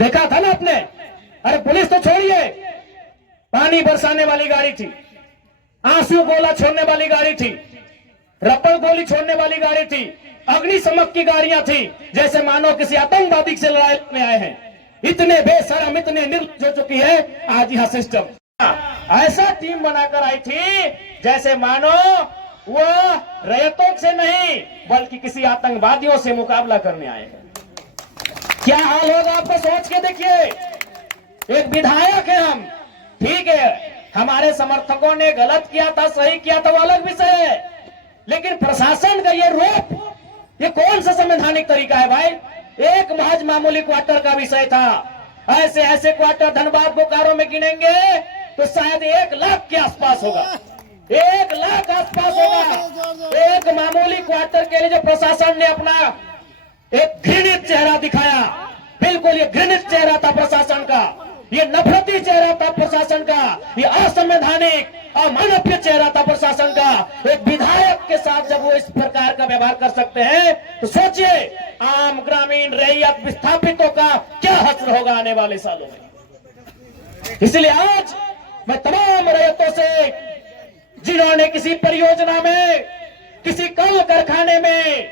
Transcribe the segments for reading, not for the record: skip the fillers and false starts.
देखा था ना आपने। अरे पुलिस तो छोड़िए, पानी बरसाने वाली गाड़ी थी, आंसू गोला छोड़ने वाली गाड़ी थी, रबर गोली छोड़ने वाली गाड़ी थी, अग्निशमक की गाड़ियां थी, जैसे मानो किसी आतंकवादी से लड़ाई में आए हैं। इतने बेशरम, इतने निर्लज्ज हो चुकी है आज यह सिस्टम। ऐसा टीम बनाकर आई थी जैसे मानो वो रैयतों से नहीं बल्कि किसी आतंकवादियों से मुकाबला करने आए हैं। क्या हाल होगा आपको सोच के देखिए। एक विधायक है हम, ठीक है, हमारे समर्थकों ने गलत किया था, सही किया था, वो अलग विषय है, लेकिन प्रशासन का ये रूप, ये कौन सा संवैधानिक तरीका है भाई। एक महज मामूली क्वार्टर का विषय था, ऐसे ऐसे क्वार्टर धनबाद बोकारो में गिनेंगे तो शायद 1 लाख के आसपास होगा, 1 लाख आसपास होगा। एक मामूली क्वार्टर के लिए जो प्रशासन ने अपना एक घृणित चेहरा दिखाया, बिल्कुल ये घृणित चेहरा था प्रशासन का, ये नफरती चेहरा था प्रशासन का, ये असंवैधानिक अमानवीय चेहरा था प्रशासन का। एक विधायक के साथ जब वो इस प्रकार का व्यवहार कर सकते हैं तो सोचिए आम ग्रामीण रैयत विस्थापितों का क्या हश्र होगा आने वाले सालों में। इसलिए आज मैं तमाम रैयतों से, जिन्होंने किसी परियोजना में, किसी कल कारखाने में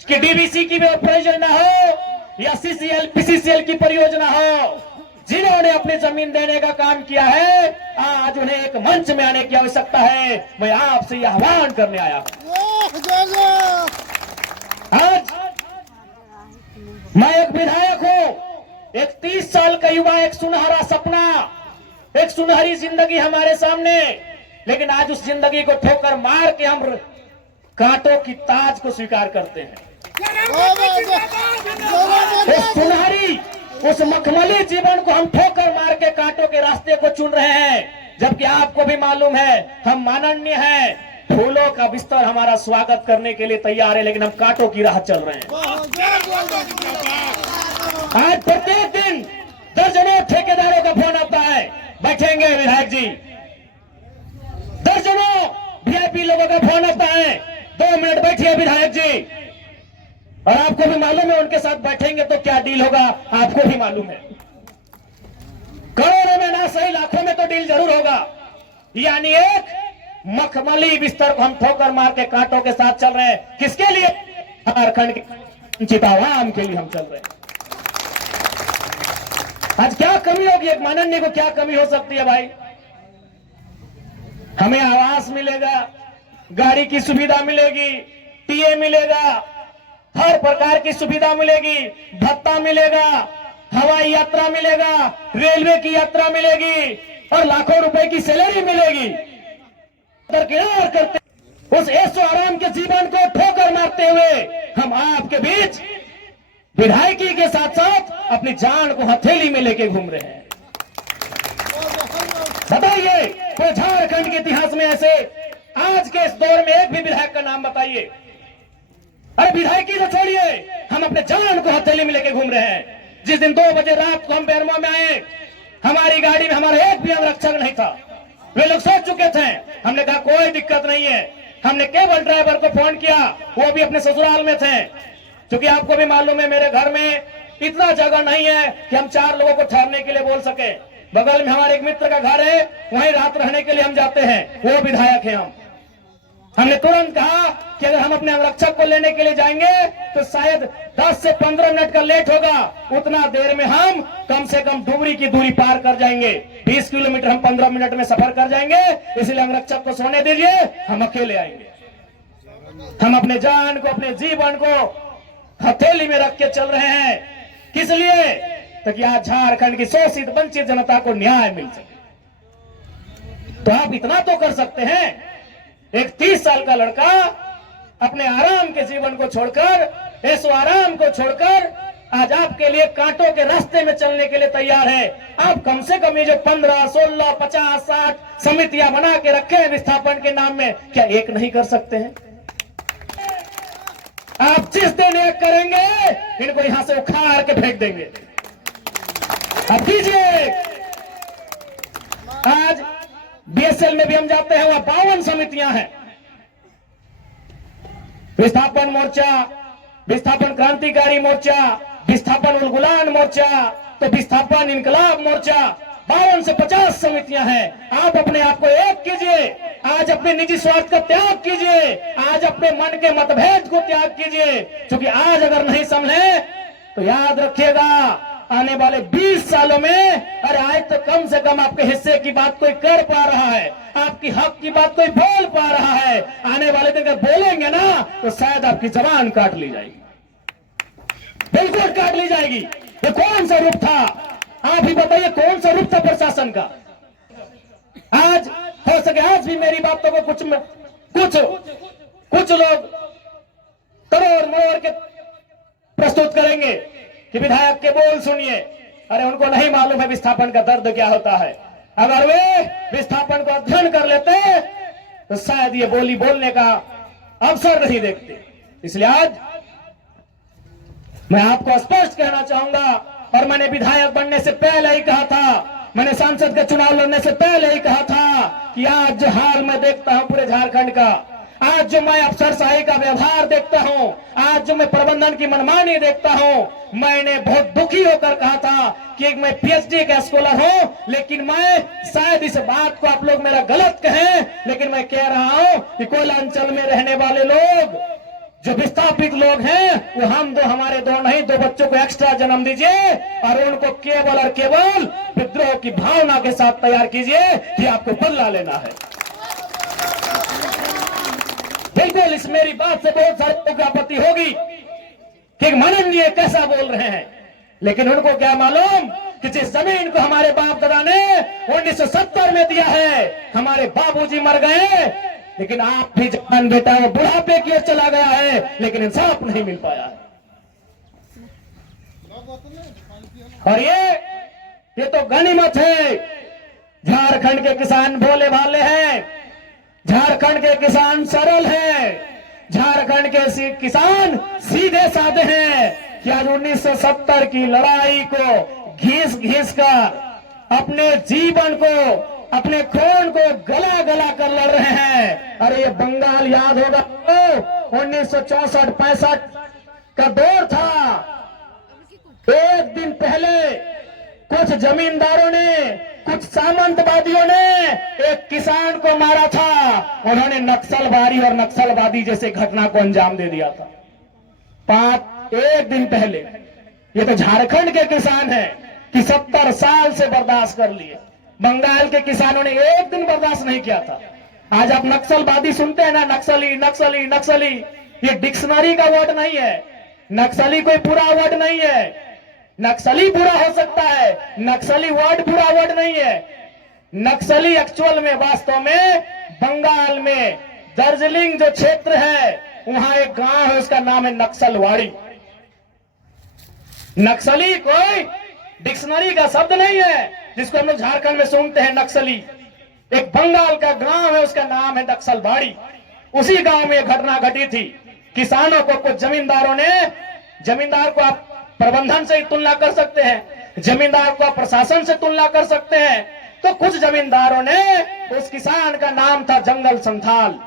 कि डीवीसी की परियोजना हो या सीसीएल पीसीसीएल की परियोजना हो, जिन्होंने अपनी जमीन देने का काम किया है, आज उन्हें एक मंच में आने की आवश्यकता है। मैं आपसे यह आह्वान करने आया हूं। आज मैं एक विधायक हूं, एक 30 साल का युवा, एक सुनहरा सपना, एक सुनहरी जिंदगी हमारे सामने, लेकिन आज उस जिंदगी को ठोकर मार के हम कांटों की ताज को स्वीकार करते हैं। उस सुनहरी, उस मखमली जीवन को हम ठोकर मार के कांटों के रास्ते को चुन रहे हैं, जबकि आपको भी मालूम है हम माननीय हैं, फूलों का बिस्तर हमारा स्वागत करने के लिए तैयार है, लेकिन हम कांटों की राह चल रहे हैं। आज प्रत्येक दिन दर्जनों ठेकेदारों का फोन आता है, बैठेंगे विधायक जी, दर्जनों वीआईपी लोगों का फोन आता है, 2 मिनट बैठिए विधायक जी, और आपको भी मालूम है उनके साथ बैठेंगे तो क्या डील होगा, आपको भी मालूम है। करोड़ों में ना सही लाखों में तो डील जरूर होगा। यानी एक मखमली बिस्तर को हम ठोकर मार के कांटों के साथ चल रहे हैं। किसके लिए? झारखंड के वंचित आवाम के लिए हम चल रहे हैं। आज क्या कमी होगी, एक माननीय को क्या कमी हो सकती है भाई। हमें आवास मिलेगा, गाड़ी की सुविधा मिलेगी, टीए मिलेगा, हर प्रकार की सुविधा मिलेगी, भत्ता मिलेगा, हवाई यात्रा मिलेगा, रेलवे की यात्रा मिलेगी और लाखों रुपए की सैलरी मिलेगी। दरकिनार करते उस ऐशो आराम के जीवन को ठोकर मारते हुए हम आपके बीच विधायकी के साथ साथ अपनी जान को हथेली में लेके घूम रहे हैं। बताइए कोई झारखंड के इतिहास में ऐसे आज के इस दौर में एक भी विधायक का नाम बताइए। अरे विधायकी तो छोड़िए, हम अपने जान को हथेली में लेके घूम रहे हैं। जिस दिन 2 बजे रात को हम बेरमो में आए, हमारी गाड़ी में हमारा एक भी अंगरक्षक नहीं था। वे लोग सोच चुके थे, हमने कहा कोई दिक्कत नहीं है। हमने केवल ड्राइवर को फोन किया, वो भी अपने ससुराल में थे, क्योंकि आपको भी मालूम है मेरे घर में इतना जगह नहीं है कि हम 4 लोगों को ठहरने के लिए बोल सके। बगल में हमारे एक मित्र का घर है, वहीं रात रहने के लिए हम जाते हैं, वो विधायक है। हमने तुरंत कहा कि अगर हम अपने अंगरक्षक को लेने के लिए जाएंगे तो शायद 10 से 15 मिनट का लेट होगा, उतना देर में हम कम से कम डुबरी की दूरी पार कर जाएंगे। 20 किलोमीटर हम 15 मिनट में सफर कर जाएंगे, इसलिए अंगरक्षक को सोने दीजिए, हम अकेले आएंगे। हम अपने जान को, अपने जीवन को हथेली में रख के चल रहे हैं। किस लिए? ताकि आज झारखंड की शोषित वंचित जनता को न्याय मिल सके। तो आप इतना तो कर सकते हैं, एक 30 साल का लड़का अपने आराम के जीवन को छोड़कर, ऐसो आराम को छोड़कर आज आपके लिए कांटों के रास्ते में चलने के लिए तैयार है। आप कम से कम ये जो 15, 16, 50, 60 समितियां बना के रखे हैं विस्थापन के नाम में, क्या एक नहीं कर सकते हैं? आप जिस दिन एक करेंगे इनको यहां से उखाड़ के फेंक देंगे। अब कीजिए। आज बीएसएल में भी हम जाते हैं, वहां 52 समितियां हैं। विस्थापन मोर्चा, विस्थापन क्रांतिकारी मोर्चा, विस्थापन उलगुलान मोर्चा, तो विस्थापन इनकलाब मोर्चा, 52 से 50 समितियां हैं। आप अपने आप को एक कीजिए, आज अपने निजी स्वार्थ का त्याग कीजिए, आज अपने मन के मतभेद को त्याग कीजिए, क्योंकि आज अगर नहीं संभले तो याद रखिएगा आने वाले 20 सालों में, अरे आज तो कम से कम आपके हिस्से की बात कोई कर पा रहा है, आपकी हक की बात कोई बोल पा रहा है, आने वाले दिन अगर बोलेंगे ना तो शायद आपकी जबान काट ली जाएगी, बिल्कुल काट ली जाएगी। ये कौन सा रूप था, आप ही बताइए, कौन सा रूप था प्रशासन का? आज हो सके आज भी मेरी बातों को कुछ लोग तरोड़ मरोड़ के प्रस्तुत करेंगे कि विधायक के बोल सुनिए। अरे उनको नहीं मालूम है विस्थापन का दर्द क्या होता है। अगर वे विस्थापन को अध्ययन कर लेते तो शायद ये बोली बोलने का अवसर नहीं देखते। इसलिए आज मैं आपको स्पष्ट कहना चाहूंगा, और मैंने विधायक बनने से पहले ही कहा था, मैंने सांसद का चुनाव लड़ने से पहले ही कहा था कि आज जो हाल मैं देखता हूं पूरे झारखंड का, आज जो मैं अफसरशाही का व्यवहार देखता हूं, आज जो मैं प्रबंधन की मनमानी देखता हूं, मैंने बहुत दुखी होकर कहा था कि मैं पीएचडी का स्कॉलर हूं, लेकिन मैं शायद इस बात को आप लोग मेरा गलत कहें, लेकिन मैं कह रहा हूं कि कोयला अंचल में रहने वाले लोग जो विस्थापित लोग हैं, वो हम दो हमारे दो नहीं, 2 बच्चों को एक्स्ट्रा जन्म दीजिए और उनको केवल और केवल विद्रोह की भावना के साथ तैयार कीजिए कि आपको बदला लेना है। बिल्कुल इस मेरी बात से बहुत सारे लोगों की आपत्ति होगी कि माननीय कैसा बोल रहे हैं, लेकिन उनको क्या मालूम कि जिस जमीन को हमारे बाप दादा ने 1970 में दिया है, हमारे बाबूजी मर गए, लेकिन आप भी जवान बेटा वो बुढ़ापे की ओर चला गया है, लेकिन इंसाफ नहीं मिल पाया है। और ये तो गनीमत है। झारखंड के किसान भोले भाले हैं, झारखंड के किसान सरल हैं, झारखंड के किसान सीधे साधे हैं कि आज 1970 की लड़ाई को घिस घिस कर अपने जीवन को, अपने खून को गला गला कर लड़ रहे हैं। अरे ये बंगाल याद होगा तो 1964-65 का दौर था। एक दिन पहले कुछ जमींदारों ने, कुछ सामंतवादियों ने एक किसान को मारा था, उन्होंने नक्सलवादी और नक्सलवादी जैसे घटना को अंजाम दे दिया था। एक दिन पहले ये तो झारखंड के किसान हैं कि 70 साल से बर्दाश्त कर लिए, बंगाल के किसानों ने एक दिन बर्दाश्त नहीं किया था। आज आप नक्सलवादी सुनते हैं ना, नक्सली नक्सली नक्सली, ये डिक्शनरी का वर्ड नहीं है, नक्सली कोई पूरा वर्ड नहीं है। नक्सली बुरा हो सकता है, नक्सली वर्ड बुरा वर्ड नहीं है। नक्सली एक्चुअल में वास्तव में बंगाल में दार्जिलिंग जो क्षेत्र है, वहां एक गांव है, उसका नाम है नक्सलवाड़ी। नक्सली कोई डिक्शनरी का शब्द नहीं है जिसको हम लोग झारखंड में सुनते हैं नक्सली। एक बंगाल का गांव है, उसका नाम है नक्सलवाड़ी। उसी गांव में घटना घटी थी। किसानों को कुछ जमींदारों ने, जमींदार को आप प्रबंधन से ही तुलना कर सकते हैं, जमींदार को आप प्रशासन से तुलना कर सकते हैं, तो कुछ जमींदारों ने, उस किसान का नाम था जंगल संथाल,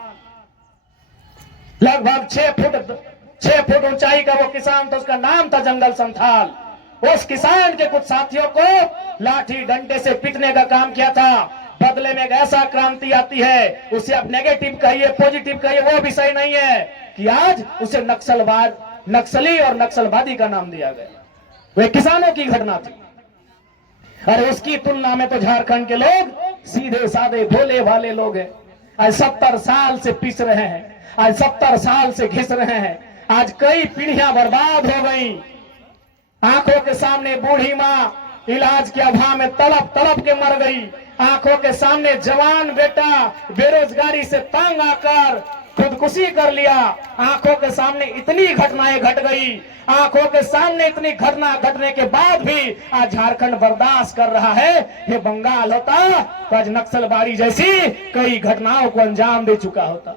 लगभग 6 फुट ऊंचाई का वो किसान था, उसका नाम था जंगल संथाल। उस किसान के कुछ साथियों को लाठी डंडे से पीटने का काम किया था। बदले में एक ऐसा क्रांति आती है, उसे आप नेगेटिव कहिए पॉजिटिव कहिए, वो विषय नहीं है कि आज उसे नक्सलवाद, नक्सली और नक्सलवादी का नाम दिया गया। वे किसानों की घटना थी। अरे उसकी तुलना में तो झारखंड के लोग सीधे साधे भोले भाले लोग हैं। आज 70 साल से पिस रहे हैं, आज 70 साल से घिस रहे हैं। आज कई पीढ़ियां बर्बाद हो गई। आंखों के सामने बूढ़ी माँ इलाज के अभाव में तड़प तड़प के मर गई। आंखों के सामने जवान बेटा बेरोजगारी से तंग आकर खुदकुशी कर लिया। आंखों के सामने इतनी घटनाएं घट गई। आंखों के सामने इतनी घटना घटने के बाद भी आज झारखंड बर्दाश्त कर रहा है। ये बंगाल होता तो आज नक्सलबाड़ी जैसी कई घटनाओं को अंजाम दे चुका होता।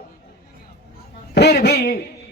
फिर भी